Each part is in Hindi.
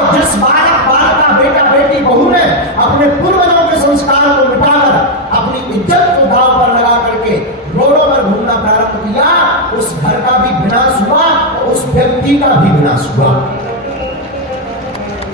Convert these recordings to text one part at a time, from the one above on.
और जिस बालक बालिका बेटा बेटी बहू ने अपने पूर्वजों के संस्कार को मिटाकर अपनी इज्जत को दांव पर लगा करके रोडों पर घूमना प्रारंभ किया, उस घर का भी विनाश हुआ और उस व्यक्ति का भी विनाश हुआ।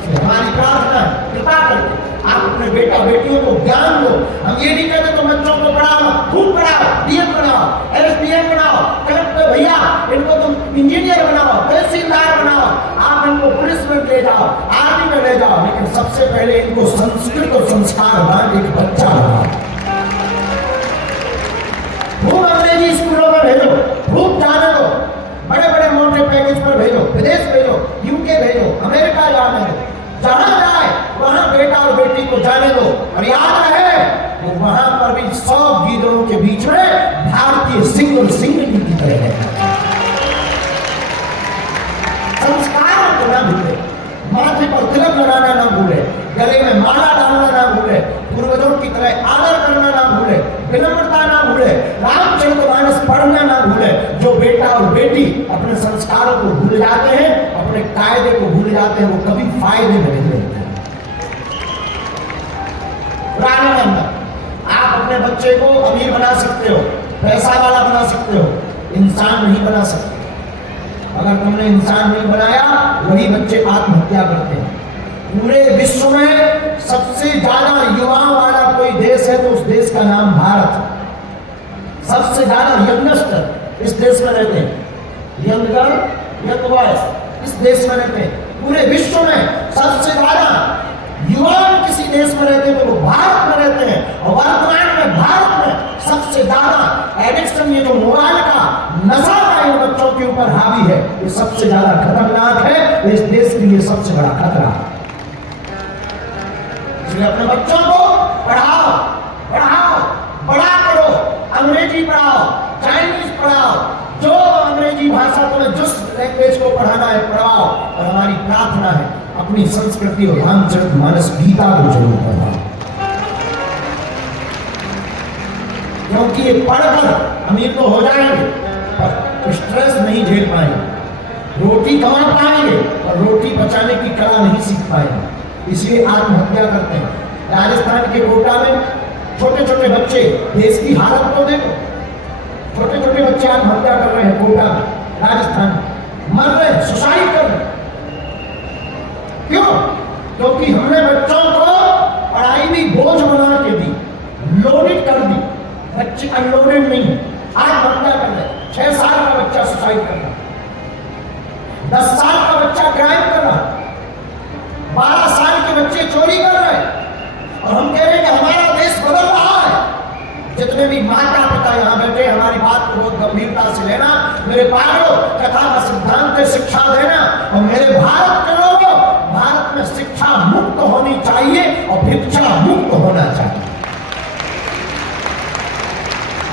हमारी प्रार्थना है, कृपा करके आप अपने बेटा बेटियों को ज्ञान दो। हम ये नहीं कहते तो बच्चों को पढ़ाओ, खूब पढ़ाओ, डीएम बनाओ, एसडीएम बनाओ, कलेक्टर भैया इनको तुम इंजीनियर बनाओ, तहसीलदार बनाओ, आप इनको पुलिस में ले जाओ, आर्मी में ले जाओ, लेकिन सबसे पहले इनको संस्कृत और संस्कार एक बच्चा बनाओ। खूब अंग्रेजी स्कूलों में भेजो, खूब जाने दो, बड़े बड़े मोटे पैकेज पर भेजो, विदेश भेजो, यूके भेजो, अमेरिका जाने दो, जहां जाए वहां बेटा और बेटी को जाने दो। और याद रहे वो वहां पर भी 100 गीदड़ों के बीच में भारतीय सिंह और सिंगनी की तरह है। संस्कार को ना भूले, माथे पर तिलक लगाना ना भूले, गले में माला डालना ना भूले, पूर्वजों की तरह आदर करना ना भूले, विनम्रता ना भूले, रामचरितमानस पढ़ना ना भूले। जो बेटा और बेटी अपने संस्कारों को भूल जाते हैं, अपने कायदे को भूल जाते हैं, वो कभी फायदे में नहीं रहते। पुराने नंबर आप अपने बच्चे को अमीर बना सकते हो, पैसा वाला बना सकते हो, इंसान नहीं बना सकते। अगर तुमने इंसान नहीं बनाया, वही बच्चे आत्महत्या करते हैं। पूरे विश्व में सबसे ज्यादा युवाओं वाला कोई देश है तो उस देश का नाम भारत है। सबसे ज्यादा यंगस्टर इस देश में रहते हैं, यंग गर्ल, यंग बॉयज इस देश में रहते हैं। पूरे विश्व में सबसे ज्यादा युवा किसी देश में रहते हैं तो वो भारत में रहते हैं। और वर्तमान में भारत में सबसे ज्यादा एडिक्शन, ये जो मोबाइल का नशा का इन बच्चों के ऊपर हावी है, ये सबसे ज्यादा खतरनाक है, इस देश के लिए सबसे बड़ा खतरा है। इसलिए अपने बच्चों को पढ़ाओ, पढ़ाओ, बड़ा करो, अंग्रेजी पढ़ाओ, चाइनीज पढ़ाओ, जो अंग्रेजी भाषा तुम्हें जिस लैंग्वेज को पढ़ाना है पढ़ाओ। और हमारी प्रार्थना है अपनी संस्कृति और रामचरितमानस गीता को जरूर पढ़ाओ, क्योंकि ये पढ़कर अमीर तो हो जाएंगे पर स्ट्रेस नहीं झेल पाएंगे, रोटी कमा पाएंगे और रोटी बचाने की कला नहीं सीख पाएंगे, इसलिए आत्महत्या करते हैं। राजस्थान के कोटा में छोटे छोटे बच्चे, देश की हालत को देखो, छोटे छोटे बच्चे आत्महत्या कर रहे हैं कोटा में, राजस्थान में मर रहे, सुसाइड कर रहे। क्यों? क्योंकि हमने बच्चों को पढ़ाई भी बोझ बना के दी, लोडेड कर दी। बच्चे अनलोडेड नहीं, आत्महत्या कर रहे। 6 साल का बच्चा सुसाइड कर रहा, 10 साल का बच्चा क्राइम कर रहा, 12 साल के बच्चे चोरी कर रहे हैं। और हम कह रहे हैं कि हमारा देश बदल रहा है। जितने भी माता पिता यहाँ बैठे, हमारी बात को बहुत गंभीरता से लेना। मेरे पागलों, कथा का सिद्धांत है शिक्षा देना। और मेरे भारत के लोगों, भारत में शिक्षा मुक्त होनी चाहिए और भिक्षा मुक्त होना चाहिए।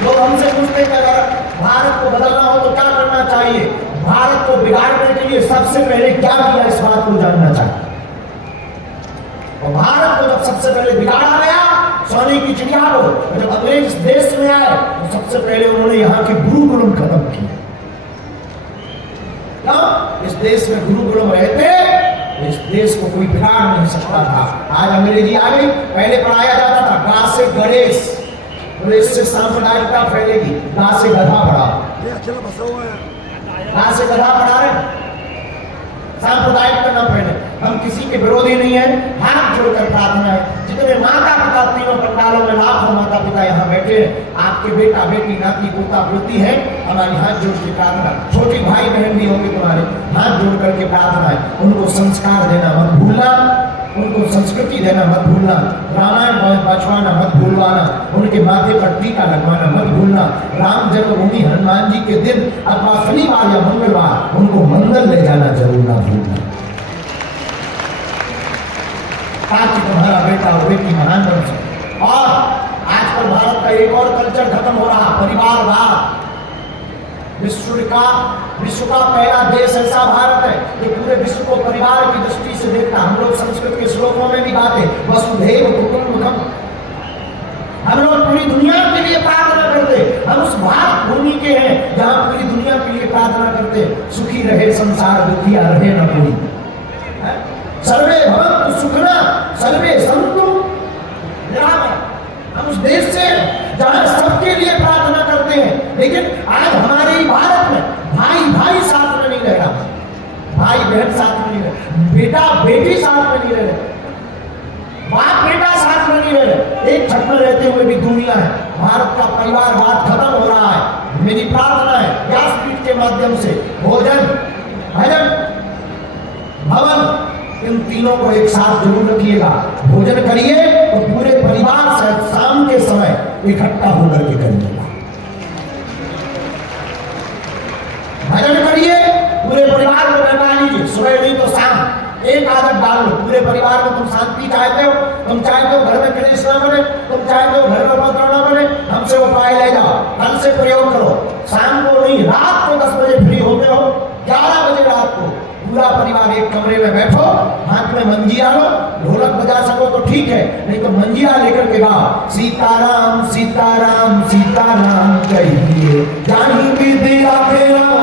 लोग हमसे पूछते हैं कि अगर भारत को बदलना हो तो क्या करना चाहिए? भारत को बिगाड़ने के लिए सबसे पहले क्या किया, इस बात को जानना चाहिए। और भारत को जब सबसे पहले बिगाड़ा गया, सोने की चिड़िया को जब अंग्रेज देश में आए तो सबसे पहले उन्होंने यहाँ के गुरुकुलम खत्म किए। इस देश में गुरुकुलम रहते, इस देश को कोई बिगाड़ नहीं सकता था। आज अंग्रेजी आ गई, पहले पढ़ाया जाता था गा से गणेश, और इससे सांप्रदायिकता फैलेगी। गा से गधा पढ़ा, गा से गधा पढ़ा रहे, सांप्रदायिकता न फैले। हम किसी के विरोधी नहीं है, हाथ जोड़कर प्रार्थना है। जितने माता पिता तीनों पंडालों में लाखों माता पिता यहाँ बैठे हैं, आपके बेटा बेटी नाती पोता पोती है, हमारी हाथ जोड़ के प्रार्थना। छोटे भाई बहन भी होंगे तुम्हारे, हाथ जोड़ करके प्रार्थना है। उनको संस्कार देना मत भूलना, उनको संस्कृति देना मत भूलना, रामायण बचवाना मत भूलवाना, उनके माथे पर टीका लगवाना मत भूलना। राम जन्मभूमि हनुमान जी के दिन अथवा शनिवार या मंगलवार उनको मंदिर ले जाना जरूर ना भूलना, ताकि तुम्हारा बेटा और बेटी महान बन सके। और आजकल भारत का एक और कल्चर खत्म हो रहा, परिवारवाद। विश्व का पहला देश ऐसा भारत है जो पूरे विश्व को परिवार की दृष्टि से देखता। हम लोग संस्कृत के श्लोकों में भी बातें, वसुधैव कुटुंबकम। हम लोग पूरी दुनिया के लिए प्रार्थना करते, हम उस भारत भूमि के हैं जहां पूरी दुनिया के लिए प्रार्थना करते, सुखी रहे संसार, दुखिया रहे न कोई। सर्वे भवन्तु सुखिनः सर्वे सन्तु निरामयाः। हम उस देश से जहां सबके लिए प्रार्थना करते हैं, लेकिन आज हमारे भारत में भाई भाई साथ में नहीं रह रहा, भाई बहन साथ में नहीं रह, बेटा बेटी साथ में नहीं रह रहे, बाप बेटा साथ में नहीं रह रहे, एक छत में रहते हुए भी दुनिया है। भारत का परिवारवाद खत्म हो रहा है। मेरी प्रार्थना है व्यासपीठ के माध्यम से भोजन, भजन, भवन, इन तीनों को एक साथ जरूर रखिएगा। भोजन करिए तो पूरे परिवार से शाम के समय इकट्ठा होकर के करिएगा। भजन करिए, पूरे परिवार को बैठा लीजिए, सुबह नहीं तो शाम एक आदत डाल लो। पूरे परिवार में तुम शांति चाहते हो, तुम चाहते हो घर में क्लेश ना बने, तुम चाहते हो घर में उपद्रव ना बने, हमसे उपाय ले जाओ, कल से प्रयोग करो। शाम को नहीं, रात को 10 बजे फ्री होते हो, 11 बजे रात को पूरा परिवार एक कमरे में बैठो, हाथ में मंजिया लो, ढोलक बजा सको तो ठीक है, नहीं तो मंजिया लेकर के गाओ सीताराम सीताराम सीताराम कहिए, जानी विद्या के राम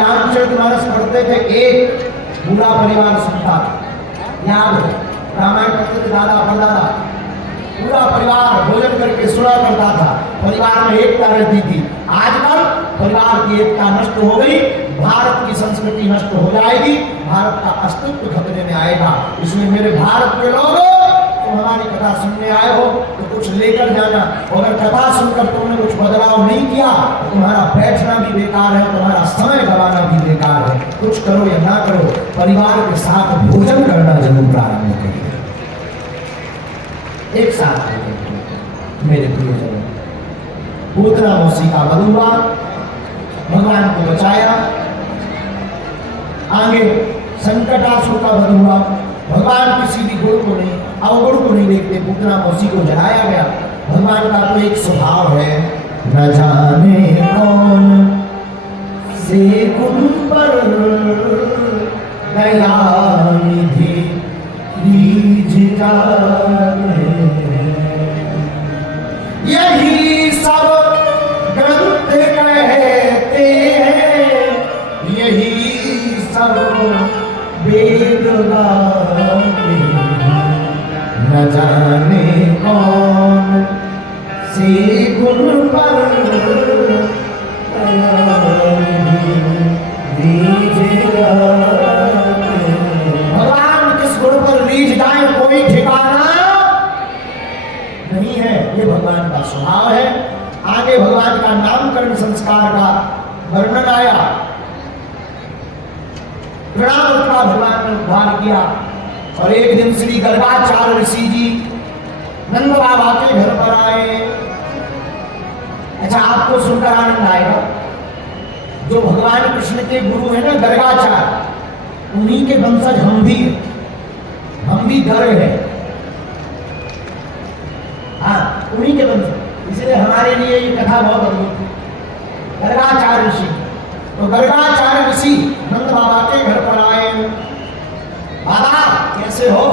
रामचरितमानस पढ़ते थे, एक पूरा परिवार सुनता था। याद है रामायण पढ़ते थे दादा परदादा, पूरा परिवार भोजन करके सुना करता था, परिवार में एकता रहती थी। आजकल परिवार की एकता नष्ट हो गई, भारत की संस्कृति नष्ट हो जाएगी, भारत का अस्तित्व खतरे में आएगा। इसलिए मेरे भारत के लोगों, तुम हमारी कथा सुनने आए हो तो कुछ लेकर जाना, अगर कथा सुनकर तुमने कुछ बदलाव नहीं किया तो तुम्हारा बैठना भी बेकार है, तुम्हारा समय गवाना भी बेकार है। कुछ करो या ना करो, परिवार के साथ भोजन करना जरूर प्रारंभ करिए, एक साथ मेरे प्रियजनों। पूतना मौसी का वध हुआ, भगवान को बचाया, आगे संकटासुर का वध हुआ, भगवान किसी भी गुण को नहीं, अवगुण को नहीं देखते, पूतना मौसी को जलाया गया। भगवान का तो एक स्वभाव है, न जाने कौन से गुण पर दया निधि रीझ जाए, यही सब ग्रंथ कहते हैं, यही सब वेद गाते, न जाने कौन से गुण पर भगवान किस गुण पर रीझ जाए कोई ठिकाना नहीं है, ये भगवान का स्वभाव है। आगे भगवान का नामकरण संस्कार का वर्णन आया, प्रणाम का भगवान ने उद्धार किया। और एक दिन श्री गर्गाचार्य ऋषि जी नंद बाबा के घर पर आए। अच्छा, आपको सुनकर आनंद आएगा, जो भगवान कृष्ण के गुरु है ना गर्गाचार्य, उन्हीं के वंशज हम भी गर्ग है, हाँ उन्हीं के वंशज, इसलिए हमारे लिए ये कथा बहुत अद्भुत है। गर्गाचार्य ऋषि, तो गर्गाचार्य ऋषि नंद बाबा के घर पर आए। बाबा कैसे हो?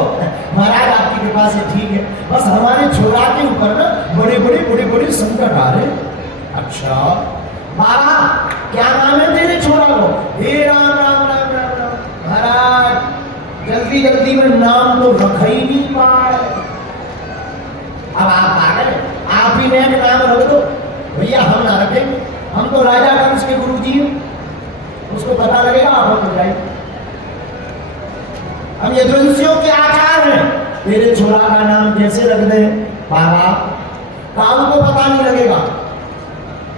महाराज आपकी कृपा से ठीक है, बस हमारे छोरा के ऊपर ना बड़े संकट आ रहे। अच्छा बाबा, क्या नाम है तेरे छोरा को? हे राम राम राम राम राम। महाराज जल्दी में नाम तो रख ही नहीं पाए। अब आप आ गए, आप ही नया नाम रख दो। भैया हम ना रखेंगे, हम तो राजा कंस के गुरु जी हैं, उसको पता लगेगा आप हो जाए। हम यदुवंशियों के आचार्य हैं, तेरे छोरा का नाम कैसे रख दे? बाबा काम को पता नहीं लगेगा।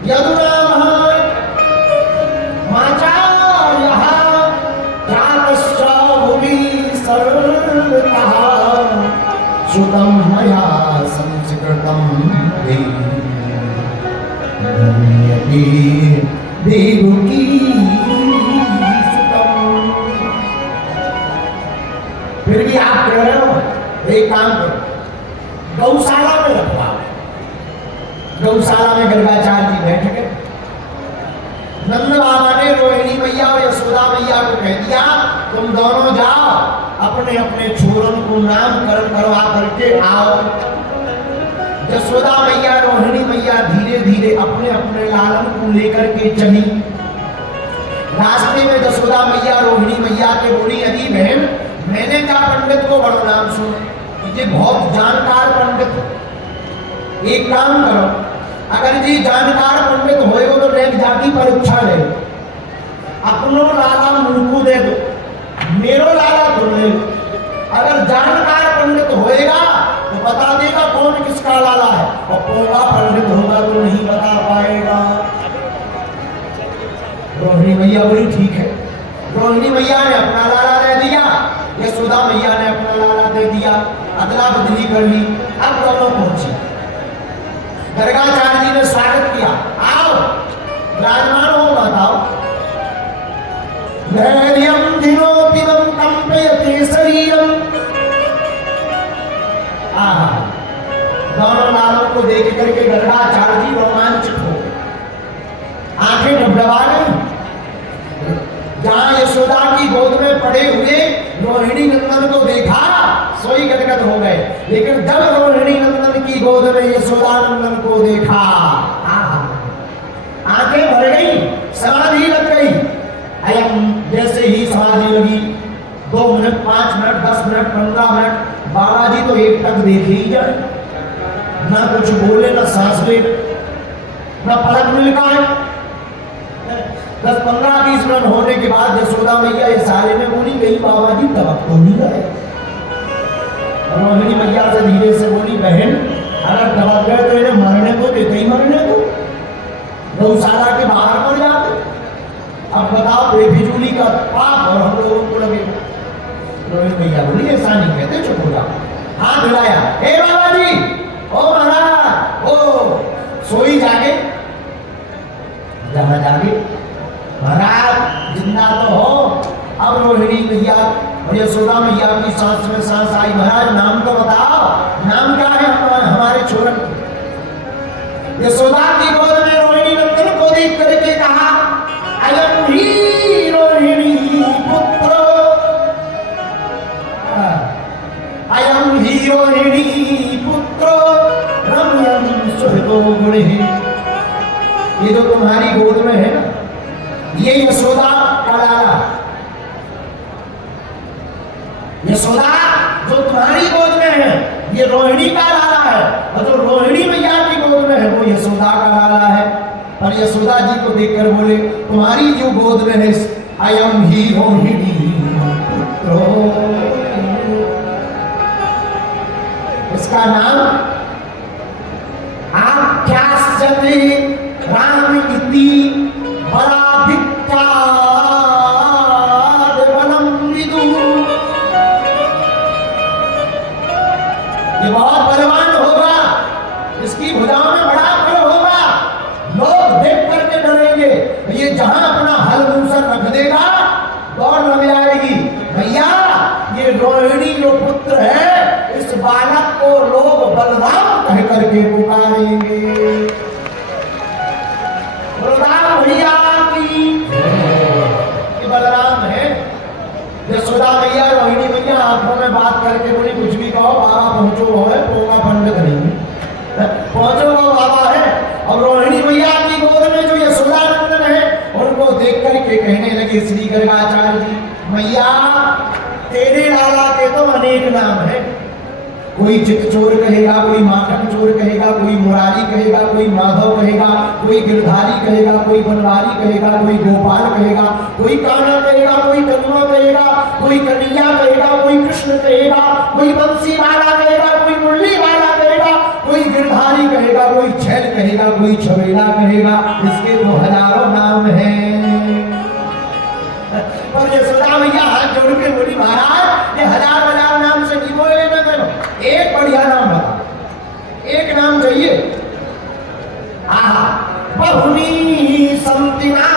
यदुनाम माचार्यः जातश्चाभुवि सर्वतः श्रुतं मया संस्कृतं देहि देवकी सुतम। फिर भी आप कह रहे हो एक काम करो, गौशाला में रखवा। गौशाला में गर्गाचार्य जी बैठ गए। नंद बाबा ने रोहिणी मैया और यशोदा मैया को कह दिया तुम दोनों जाओ अपने अपने छोरों को नामकरण करवा करके आओ। यशोदा मैया रोहिणी मैया धीरे धीरे अपने अपने लालन को लेकर के चली। रास्ते में यशोदा मैया रोहिणी मैया के बोली अजी बहन मैंने क्या पंडित को बड़ा नाम सुना, ये बहुत जानकार पंडित। एक काम करो अगर जी जानकार पंडित होए तो नेक जाति परीक्षा ले, अपनो लाला मुंह दे दो, मेरो लाला तुम ले। अगर जानकार पंडित होएगा तो बता देगा कौन किसका लाला है, और पोला पंडित होगा तो नहीं बता पाएगा। रोहिणी मैया बोली ठीक है। रोहिणी मैया ने अपना लाला दे दिया, यशोदा मैया ने अपना लाला दे दिया, अदला बदली कर ली। अब दोनों पहुंची। गर्गाचार्य जी ने स्वागत किया, आओ विराजमान हो बताओ। धैर्यं दिनोतिनं कंपयते शरीरम। दोनों लालों को देख करके गर्गाचार्य जी रोमांचित हो, आंखें डबडबा गई। जहां यशोदा की गोद में पड़े हुए रोहिणी नंदन को देखा सोई गदगद हो गए, लेकिन जब रोहिणी नंदन की गोद में यशोदा नंदन को देखा आंखें भर गई, समाधि लग गई। अयम जैसे ही समाधि लगी 2 मिनट 5 मिनट 10 मिनट 15 मिनट बाबा जी तो एक तक देखे ही जाए, ना कुछ बोले ना सांस ले ना पलक मिलकाए। 10-15-20 मिनट होने के बाद यशोदा मैया ये सारे में बोली कहीं बाबा जी तबक तो नहीं गए। रोहिणी मैया से धीरे से बोली बहन अगर दबक गए तो इन्हें मरने को देते ही मरने को, गौशाला के बाहर पड़ जाते। अब बताओ बेफिजूली का पाप और हम लोगों को लगेगा। रोहिणी मैया बोली ऐसा नहीं कहते, चुप हो जाओ। हाथ हिलाया, हे बाबा जी, ओ महाराज, ओ सोई जागे, जहां जागे महाराज जिंदा तो हो। अब रोहिणी मैया और यशोदा मैया की सांस में सांस आई। महाराज नाम तो बताओ, नाम क्या है हमारे छोरन की? यशोदा की गोद में रोहिणी नंदन को देख करके कहा अयम ही रोहिणी पुत्र, अयम ही रोहिणी पुत्र रम्यं सुहृदो गुणिः। ये जो तुम्हारी गोद में है ना ये यशोदा का लाला। यशोदा जो तुम्हारी गोद में है ये रोहिणी का लाला है, और जो रोहिणी मैया की गोद में है वो यशोदा का लाला है। और यशोदा जी को देखकर बोले तुम्हारी जो गोद में है अयम ही रोहिणी पुत्रो, इसका नाम आख्यास्यते राम इति ये बहुत बलवान होगा, इसकी भुजाओं में बड़ा बल होगा, लोग देख करके डरेंगे। ये जहां अपना हल मूसर रख देगा दौड़ लग आएगी। भैया ये रोहिणी जो पुत्र है इस बालक को लोग बलराम कह करके पुकारेंगे। बलराम भैया की बलराम है। यशोदा मैया रोहिणी मैया आंखों में बात करके बोली कुछ भी कहो बाबा पहुंचो वो है, पोंगा पंडित नहीं पहुंचो वो बाबा है। और रोहिणी मैया की गोद में जो यशोदा नंदन है उनको देख करके कहने लगे श्री गर्गाचार्य जी मैया तेरे लाला के तो अनेक नाम है, कोई चित चोर कहेगा, कोई माखन चोर कहेगा, कोई मुरारी कहेगा, कोई माधव कहेगा, कोई गिरधारी कहेगा, कोई बनवारी कहेगा, कोई गोपाल कहेगा, कोई कान्हा कहेगा, कोई कनुआ कहेगा, कोई कन्हैया कहेगा, कोई कृष्ण कहेगा, कोई बंसी वाला कहेगा, कोई मुरली वाला कहेगा, कोई गिरधारी कहेगा, कोई छैल कहेगा, कोई छबेला कहेगा। इसके तो हजारों नाम हैं। पर यशोदा मैया हाथ जोड़ के बोली महाराज ये हजार नाम से नहीं बोले ना करो, एक बढ़िया नाम बता, एक नाम चाहिए। बहुनी संतिना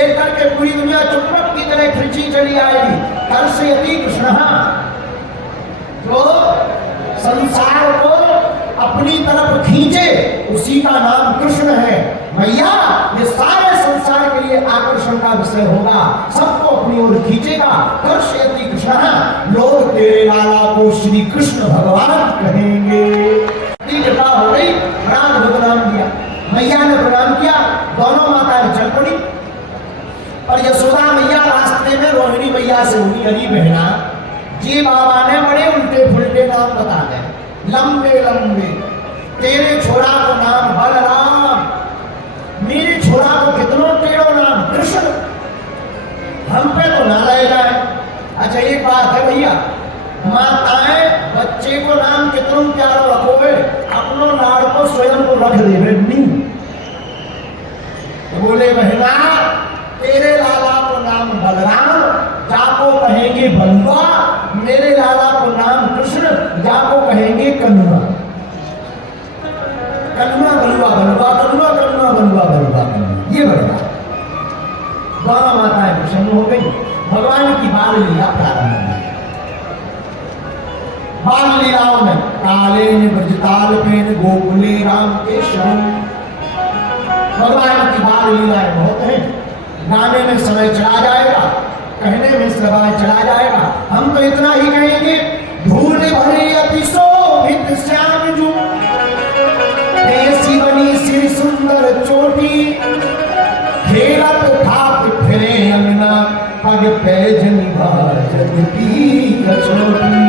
देख करके पूरी दुनिया चुंबक की तरह खिंची चली आएगी। कर्षयति कृष्ण, जो संसार को अपनी तरफ खींचे उसी का नाम कृष्ण है। मैया ये सारे संसार के लिए आकर्षण का विषय होगा, सबको अपनी ओर खींचेगा। कर्षयति कृष्ण, लोग तेरे लाला को श्री कृष्ण भगवान कहेंगे। कृपा हो गई, प्राण को प्रणाम किया, मैया ने प्रणाम किया, दोनों माताएं चल पड़ी। और यशोदा मैया रास्ते में रोहिणी मैया से हुई, अरे बहना जी बाबा ने बड़े उल्टे फुल्टे नाम बता दे, लंबे लंबे। तेरे छोरा को नाम बलराम, मेरे छोरा को कितनों टेढ़ो नाम कृष्ण, हम पे तो ना रह जाए। अच्छा एक बात है भैया, माताएं बच्चे को नाम कितनों प्यारो रखोगे, अपनों लाड़ को स्वयं को रख देवे नहीं। तो बोले बहना तेरे लाला को नाम बलराम, जाको कहेंगे बलुआ, मेरे लाला को नाम कृष्ण, जाको कहेंगे कनुआ। कनुआ बलुआ, बलुआ कनुआ, कनुआ बलुआ, बलुआ कनुआ, ये बढ़िया। दोनों माताएं प्रसन्न हो गई। भगवान की बाल लीला प्रारंभ हुई। बाल लीलाओं में काले ने ब्रजताल पेन गोकुले राम के शरण, भगवान की बाल लीलाएं बहुत हैं। गाने में समय चला जाएगा, कहने में समय चला जाएगा। हम तो इतना ही कहेंगे, धूल भरी अति शोभित श्याम जू, देसी बनी सिर सुंदर चोटी, खेलत ठाक फिरे अंगना, पग पैजन भाजन की कचोटी।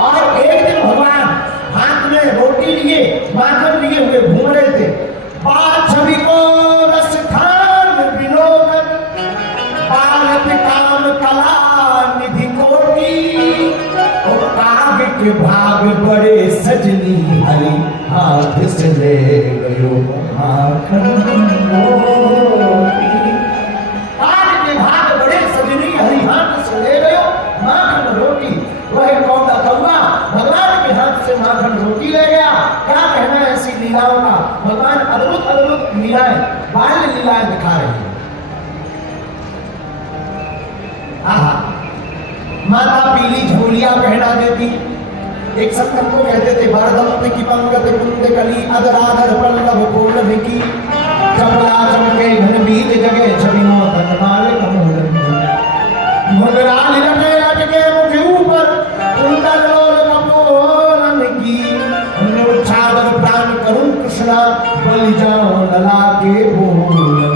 और एक दिन भगवान हाथ में रोटी लिए, माखन लिए हुए घूम रहे थे। बात छवि को रस खान विलोकन, बालक काम कला निधि कोटि, और काव्य के भाग बड़े सजनी हरि, हाथ से ले गयो माखन रोटी। काव्य के भाग बड़े सजनी हरि, हाथ से ले गयो माखन रोटी। वह कौड़ा कौआ भगवान के हाथ से माखन रोटी ले गया। क्या कहना है ऐसी लीलाओं का। भगवान अद्भुत अद्भुत लीलाएं, बाल लीलाएं दिखा रहे हैं। आहा, माता पीली झोलियां पहना देती। एक संत को कहते थे, भरदम की पंगत कुंद कली, अदराधर पल्लव कोल की, चपला चमके घन बीत जगे, छवि मोहन माल कमोल मुगराल लटे लटके मुख ऊपर, कुंडल लोल कपोलन की, छावर प्राण करूं कृष्णा, बलि जाओ लला के बोलन।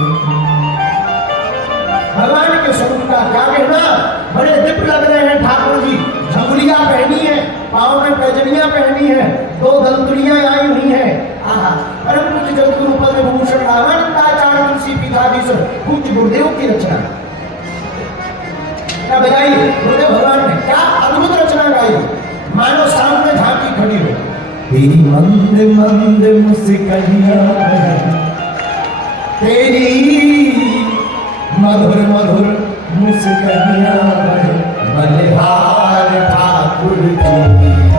भगवान के स्वरूप का क्या कहना, बड़े दिव्य लग रहे हैं ठाकुर जी। झंगुलियां पहनी है, पांव में पैजनियां पहनी है, दो दंतुलियां आई हुई है। आहा, परम पूज्य जगतगुरु पद्म भूषण रामानंदाचार्य तुलसी पीठाधीश्वर पूज्य गुरुदेव की रचना क्या बजाई गुरुदेव भगवान ने, क्या अद्भुत रचना गाई। मानो सामने झांकी खड़ी हो, तेरी मंद मंद मुस्कानियां, तेरी मधुर मधुर मुस्कानियां, बलिहार ठाकुर की।